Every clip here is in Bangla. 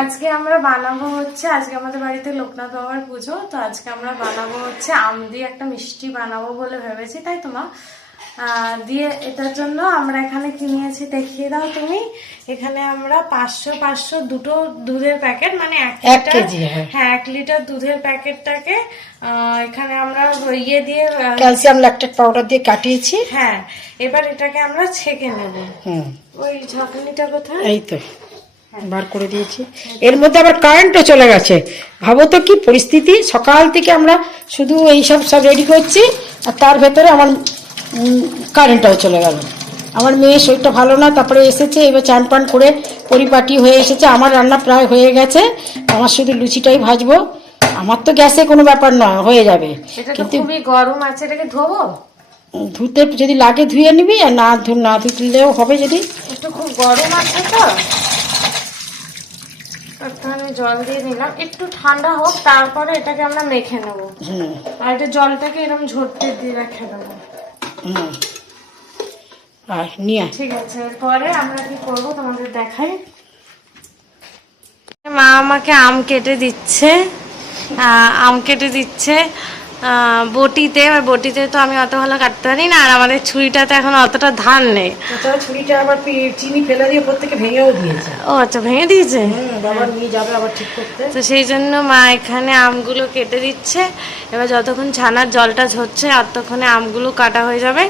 আজকে আমরা বানাবো হচ্ছে, আজকে আমাদের বাড়িতে লোকনাথ বাবার পুজো, তো আজকে আমরা বানাবো হচ্ছে আম দিয়ে একটা মিষ্টি বানাবো বলে ভেবেছি, তাই তো মা? দিয়ে এটার জন্য আমরা এখানে কিনেছি, দেখিয়ে দাও তুমি। এখানে আমরা 500 দুটো দুধের প্যাকেট, মানে 1 কেজি, হ্যাঁ 1 লিটার দুধের প্যাকেটটাকে এখানে আমরা ইয়ে দিয়ে ক্যালসিয়াম ল্যাকটেট পাউডার দিয়ে কাটিয়েছি। হ্যাঁ, এবার এটাকে আমরা ছেঁকে নেব। ওই ঝাঁকুনিটা কোথায়? এই তো বার করে দিয়েছি। এর মধ্যে আবার কারেন্টও চলে গেছে। ভাবো তো কি পরিস্থিতি, সকাল থেকে আমরা শুধু এইসব সব রেডি করছি আর তার ভেতরে আমার কারেন্টটাও চলে গেল। আমার মেয়ে শরীরটা ভালো না, তারপরে এসেছে, এবার চান পান করে পরিপাটি হয়ে এসেছে। আমার রান্না প্রায় হয়ে গেছে, আমার শুধু লুচিটাই ভাজবো। আমার তো গ্যাসে কোনো ব্যাপার নয়, হয়ে যাবে, কিন্তু খুবই গরম আছে। এটাকে ধোবো? ধুতে যদি লাগে ধুয়ে নিবি, আর না ধুলেও হবে। যদি একটু খুব গরম আছে তো আমি জল দিয়ে নিলাম, একটু ঠান্ডা হোক, তারপরে এটাকে আমরা মেখে নেবো। আর এটা জলটাকে এরকম ঝরতে দিয়ে রেখে দেবো। ঠিক আছে, এরপরে আমরা কি করবো তোমাদের দেখাই। মা আমাকে আম কেটে দিচ্ছে, বটিতে। এবার বটিতে তো আমি অত ভালো কাটতে পারি না, আর আমাদের ছুরিটাতে এখন অতটা ধার নেই। ছুরিটা আবার চিনি ফেলে দিয়ে প্রত্যেকে ভেঙেও দিয়েছে। ও আচ্ছা, ভেঙে দিয়েছে। বাবা নিয়ে যাবে আবার ঠিক করতে। তো সেই জন্য মা এখানে আমগুলো কেটে দিচ্ছে। এবার যতক্ষণ ছানার জলটা ঝরছে ততক্ষণে আমগুলো কাটা হয়ে যাবে।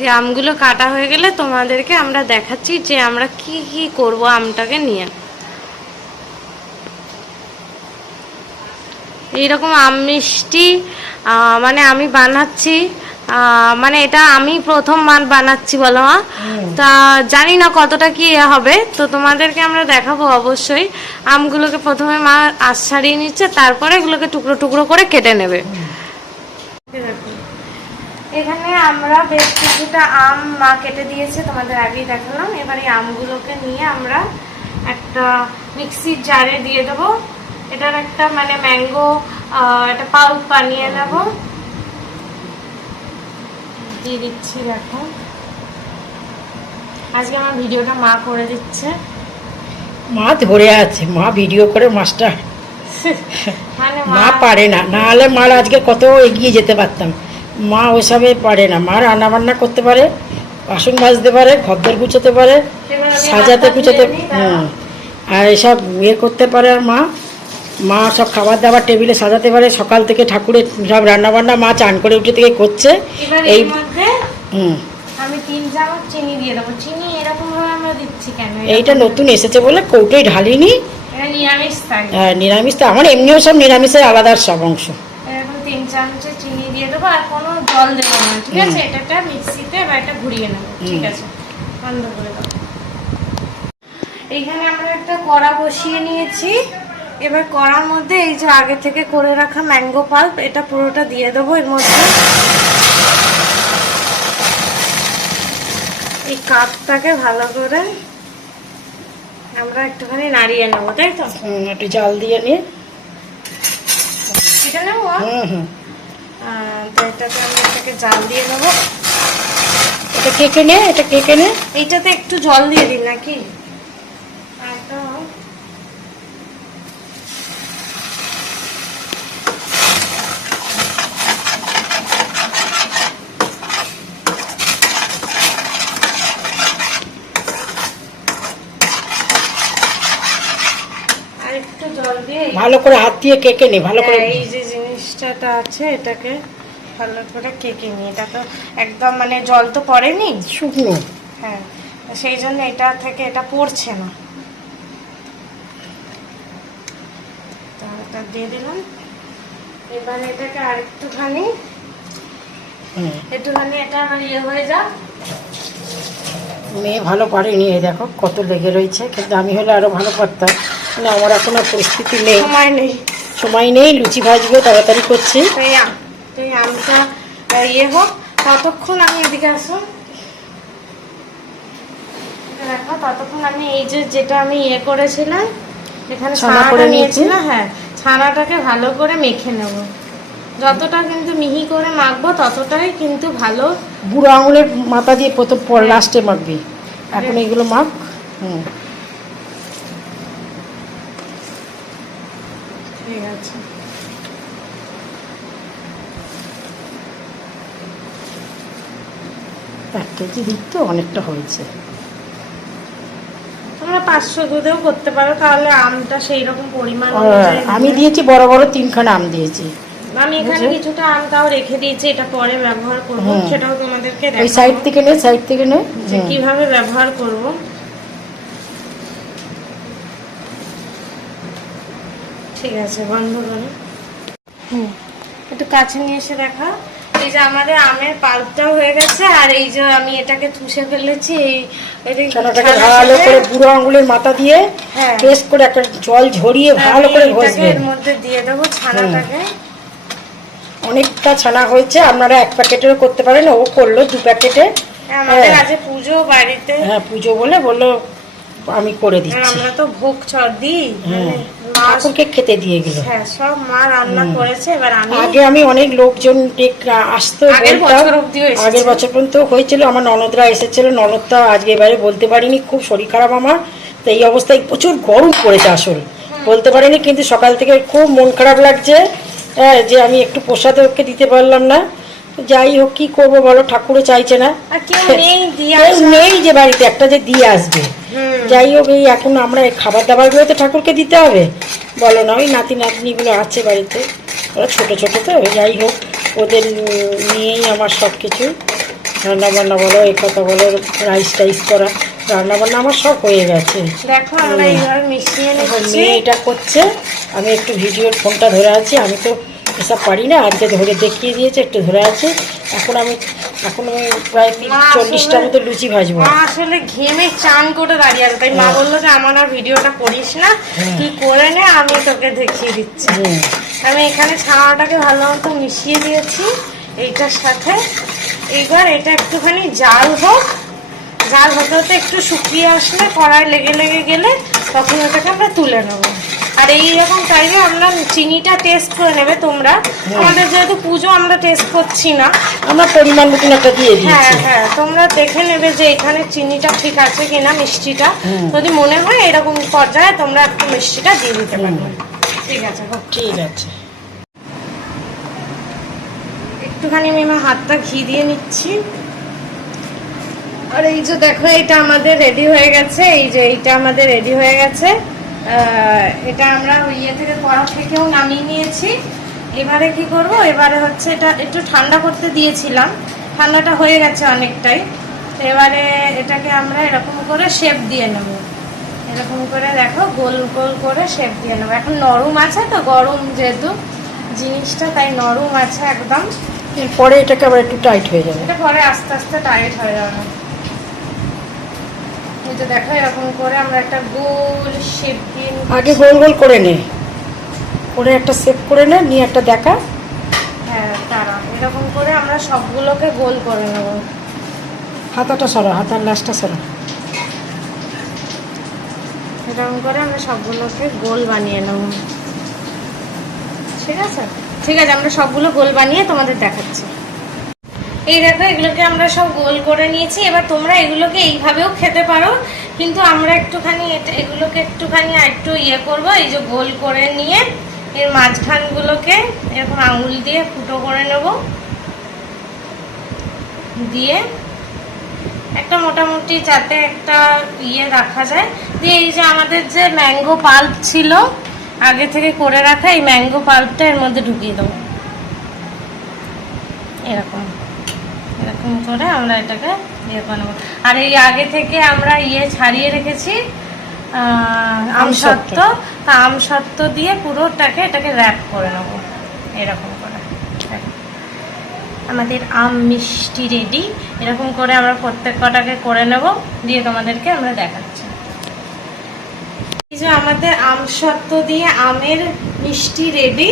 যে আমগুলো কাটা হয়ে গেলে তোমাদেরকে আমরা দেখাচ্ছি যে আমরা কি কি করব আমটাকে নিয়ে। এইরকম আম মিষ্টি মানে আমি বানাচ্ছি, মানে এটা আমি প্রথম বানাচ্ছি বলো মা, তা জানি না কতটা কি হবে, তো তোমাদেরকে আমরা দেখাবো অবশ্যই। আমগুলোকে প্রথমে মা আঁশ ছাড়িয়ে নিচ্ছে, তারপরে এগুলোকে টুকরো টুকরো করে কেটে নেবে। এখানে আমরা বেশ কিছুটা আম মা কেটে দিয়েছে, তোমাদের আগেই দেখালাম। এবার এই আমগুলোকে নিয়ে আমরা একটা মিক্সির জারে দিয়ে দেবো। এটার একটা মানে ম্যাঙ্গো একটা পাল্প বানিয়ে নেব, দিয়ে দিচ্ছি। দেখো আজকে আমার ভিডিওটা মা করে দিচ্ছে। মা ধরে আছে, মা ভিডিও করে মাস্টার। মানে মা পারে না, না হলে মার আজকে কত এগিয়ে যেতে পারতাম। মা ওইসবে পারে না। মা রান্না বান্না করতে পারে, বাসন মাজতে পারে, ঘরদর গুছোতে পারে, সাজাতে গুছোতে, আর এসব করতে পারে। আর মা সব খাবার দাবার টেবিলে সাজাতে পারে। সকাল থেকে ঠাকুরের সব রান্না বান্না মা চান করে উঠে থেকে করছে। এই মধ্যে আমি 3 চামচ চিনি দিয়ে দেবো। চিনি এরকম ভাবে আমরা দিচ্ছি কেন? এইটা নতুন এসেছে বলে কৌটোই ঢালিনি। নিরামিষ তো আমার এমনিও সব নিরামিষের আলাদা সব অংশ। এরকম 3 চামচের চিনি দিয়ে দেবো, আর কোনো জল দেবো না, ঠিক আছে? এটা মিক্সিতে বা এটা ঘুরিয়ে নেবো, ঠিক আছে? বন্ধ করে দাও। এইখানে আমরা একটা কড়া বসিয়ে নিয়েছি। এবার কড়ার মধ্যে এই যে আগে থেকে করে রাখা ম্যাঙ্গো পাল্প, এটা পুরোটা দিয়ে দেবো এর মধ্যে। এই কাপটাকে ভালো করে আমরা একটুখানি নাড়িয়ে নেবো, তাই তো? একটু জাল দিয়ে নিয়ে এটা নেবো। তো এটাকে আমি এটাকে জাল দিয়ে নেবো। এটা কেকে নে। এইটাতে একটু জল দিয়ে দিই নাকি? একদম ভালো করে হাত দিয়ে কেকে নে, ভালো করে। এই যে জিনিসটা আছে এটাকে ভালো করে কেকে নি। এটা তো একদম মানে জল তো পড়েনি, শুকনো। হ্যাঁ, সেই জন্য এটা থেকে এটা পড়ছে না। এটা দিয়ে দিলাম। এবার এটাকে আরেকটুখানি এটা আমার ইয়ে হয়ে যাক। মেয়ে ভালো পারেনি, এই দেখো কত লেগে রয়েছে। কিন্তু আমি হলে আরো ভালো পারতাম, না আমার এখন আর পরিস্থিতি নেই, সময় নেই। লুচি ভাজবো, তাড়াতাড়ি করছি। এই আমটা ইয়ে হোক, ততক্ষণ আমি এদিকে আসুন। দেখো ততক্ষণ আমি এই যে যেটা আমি ইয়ে করেছিলাম, এখানে ছানা করে নিয়েছিলাম, হ্যাঁ ছানাটাকে ভালো করে মেখে নেব। যতটা কিন্তু মিহি করে মাখবো ততটাই কিন্তু ভালো। বুড়ো আঙুলের মাথা দিয়ে প্রথম লাস্টে মাখবি, এখন এগুলো মাখ। এবার এটাকে আমি এটাকে ভালো করে মেখে নেব। যতটা কিন্তু মিহি করে মাখবো ততটাই কিন্তু ভালো। যতটা কিন্তু মিহি করে মাখবো ততটাই কিন্তু ভালো। বুড়ো আঙুলের মাথা দিয়ে প্রথম লাস্টে মাখবি। এখন এগুলো মাখ। 嗯。 জল দেবো না, ঠিক আছে? এটা মিক্সিতে ঠিক আছে। 1 কেজি দিক তো অনেকটা হয়েছে। তোমরা 500 দুধেও করতে পারো, তাহলে আমটা সেই রকম পরিমাণ আর অনুযায়ী আমি দিলে। দিয়েছি বড় বড় 3খানা আম দিয়েছি। আমি এখানে বুঝলে? কিছুটা আম তাও রেখে দিয়েছি, এটা পরে ব্যবহার করব, হুম। সেটাও তোমাদেরকে ওই সাইড দেখাবো থেকে নে, সাইড থেকে নে। যে কিভাবে ব্যবহার করব। ঠিক আছে, বন্ধ করো। একটু কাছে নিয়ে এসে দেখা। এই যে আমাদের আমের পাল্পটাও হয়ে গেছে, আর এই যে আমি এটাকে চুষে ফেলেছি। এই ছানাটাকে ভালো করে বুড়ো আঙুলের মাথা দিয়ে হ্যাঁ পেস্ট করে একটা জল ঝরিয়ে ভালো করে ঘষবেন। এর মধ্যে দিয়ে দেবো ছানাটাকে। অনেকটা ছানা হয়েছে, আপনারা 1 প্যাকেটেরও করতে পারেন, ও করলো 2 প্যাকেটে। আমাদের আজ পুজো বাড়িতে, হ্যাঁ পুজো বলে বললো আমি করে আর দিচ্ছি। আমরা তো ভোগ দিই, মানে মা ঠাকুরকে খেতে দিয়ে গেল। হ্যাঁ সব মা রান্না করেছে। এবার আগে আমি অনেক লোকজন আসতো, আগের বলতাম। বছর অব্দিও এসেছে। আগের বছর পর্যন্ত হয়েছিল, আমার ননদরা এসেছিল। ননদটা আজকে এবারে বলতে পারিনি, খুব শরীর খারাপ আমার। তো এই অবস্থায় প্রচুর গরম পড়েছে, আসল বলতে পারিনি। কিন্তু সকাল থেকে খুব মন খারাপ লাগছে, হ্যাঁ, যে আমি একটু প্রসাদ ওকে দিতে পারলাম না। তো যাই হোক, কি করবো বলো, ঠাকুরও চাইছে না, আর কেউ নেই দিয়ে কেউ আসা। নেই যে বাড়িতে একটা যে দিয়ে আসবে। যাই হোক, এই এখন আমরা এই খাবার দাবার গুলো তো ঠাকুরকে দিতে হবে, বলো না। ওই নাতি নাতনিগুলো আছে বাড়িতে, ওরা ছোট ছোট তো। যাই হোক, ওদের নিয়েই আমার সব কিছু, রান্নাবান্না বলো, এ কথা বলো, রাইস টাইস করা, রান্নাবান্না আমার সব হয়ে গেছে। দেখো আমরা এইভাবে মিশিয়ে নিচ্ছি। মেয়ে এটা করছে, আমি একটু ভিডিওর ফোনটা ধরে আছি। আমি তো এসব পারি না, আজকে ধরে দেখিয়ে দিয়েছে, একটু ধরে আছে। এখন আমি প্রায় 40টা মতো লুচি ভাজবো। মা আসলে ঘেমে চান করে দাঁড়িয়ে আছে, তাই মা বললো যে আমার আর ভিডিওটা করিস না, তুই করে নে, আমি তোকে দেখিয়ে দিচ্ছি। আমি এখানে ছানাটাকে ভালো মতো মিশিয়ে দিয়েছি এইটার সাথে। এইবার এটা একটুখানি জাল হোক, জাল হতে হতে একটু শুকিয়ে আসলে, কড়াই লেগে লেগে গেলে তখন ওটাকে আমরা তুলে নেবো। আর এইরকম টাইমে আমরা চিনিটা টেস্ট করে নেবে তোমরা। আমাদের যেহেতু পুজো, আমরা টেস্ট করছি না, আমরা পরিমাণ মতন একটা দিয়ে হ্যাঁ দিয়েছি। হ্যাঁ, তোমরা দেখে নেবে যে এখানে চিনিটা ঠিক আছে কিনা, মিষ্টিটা। যদি মনে হয় এরকম পর্যায়ে তোমরা একটু মিষ্টিটা দিয়ে দিতে পারবে। ঠিক আছে, ঠিক আছে। একটুখানি আমি আমার হাতটা ঘি দিয়ে নিচ্ছি। আর এই যে দেখো, এটা আমাদের রেডি হয়ে গেছে। এই যে এইটা আমাদের রেডি হয়ে গেছে। এটা আমরা ইয়ে থেকে, কড়া থেকেও নামিয়ে নিয়েছি। এবারে কি করব, এবারে হচ্ছে এটা একটু ঠান্ডা করতে দিয়েছিলাম, ঠান্ডাটা হয়ে গেছে অনেকটাই। এবারে এটাকে আমরা এরকম করে শেপ দিয়ে নেব। এরকম করে দেখো, গোল গোল করে শেপ দিয়ে নেবো। এখন নরম আছে তো, গরম যেহেতু জিনিসটা, তাই নরম আছে একদম। এরপরে এটাকে আবার একটু টাইট হয়ে যাবে। এটা পরে আস্তে আস্তে টাইট হয়ে যাবে। এই যে দেখো, এরকম করে আমরা একটা গোল শেপ দিয়ে আগে গোল গোল করে নে, করে একটা শেপ করে নে, নিয়ে একটা দেখা। হ্যাঁ তারা এরকম করে আমরা সবগুলোকে গোল করে নেব। হাতাটা সরা, হাতার লাশটা সরা। এরকম করে আমরা সবগুলোকে গোল বানিয়ে নেব। ঠিক আছে, ঠিক আছে, আমরা সবগুলো গোল বানিয়ে তোমাদের দেখাচ্ছি। এই দেখো, এগুলোকে আমরা সব গোল করে নিয়েছি। এবার তোমরা এগুলোকে এইভাবেও খেতে পারো, কিন্তু আমরা একটুখানি এগুলোকে একটুখানি একটু ইয়ে করবো। এই যে গোল করে নিয়ে এর মাঝখানগুলোকে এরকম আঙুল দিয়ে ফুটো করে নেব, দিয়ে একটা মোটামুটি যাতে একটা ইয়ে রাখা যায়। দিয়ে এই যে আমাদের যে ম্যাঙ্গো পাল্প ছিল আগে থেকে করে রাখা, এই ম্যাঙ্গো পাল্পটা এর মধ্যে ঢুকিয়ে দেবো। এরকম এরকম করে আমরা এটাকে ইয়ে করে নেবো। আর এই আগে থেকে আমরা ইয়ে ছাড়িয়ে রেখেছি আমসত্ত্ব, তা আমসত্ত্ব দিয়ে পুরোটাকে এটাকে র্যাপ করে নেবো এরকম করে। আমাদের আম মিষ্টি রেডি। এরকম করে আমরা প্রত্যেক কটাকে করে নেব, দিয়ে তোমাদেরকে আমরা দেখাচ্ছি। এই যে আমাদের আমসত্ত্ব দিয়ে আমের মিষ্টি রেডি।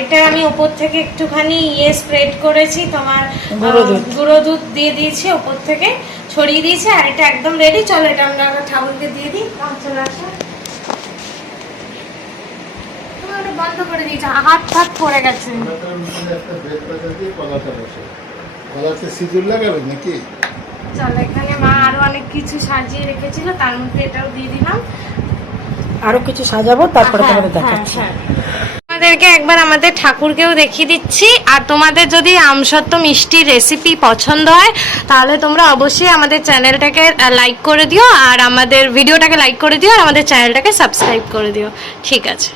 এটা আমি ওপর থেকে একটুখানি স্প্রেড করেছি, তোমার গুঁড়ো দুধ দিয়ে দিয়েছি, ওপর থেকে ছড়িয়ে দিয়েছি। আর এটা একদম রেডি। চলো এটা আমরা ঠাকুরকে দিয়ে দিই। চলে আসো, বন্ধ করে দিয়েছে, হাত হাত পড়ে গেছে। চলো, এখানে মা আরো অনেক কিছু সাজিয়ে রেখেছিল, তার মধ্যে এটাও দিয়ে দিলাম। আরো কিছু সাজাবো, তারপরে তোমাদের দেখাচ্ছি। তোমাদেরকে একবার আমাদের ঠাকুরকেও দেখিয়ে দিচ্ছি। আর তোমাদের যদি আমসত্ত্ব মিষ্টির রেসিপি পছন্দ হয় তাহলে তোমরা অবশ্যই আমাদের চ্যানেলটাকে লাইক করে দিও, আর আমাদের ভিডিওটাকে লাইক করে দিও, আর আমাদের চ্যানেলটাকে সাবস্ক্রাইব করে দিও। ঠিক আছে।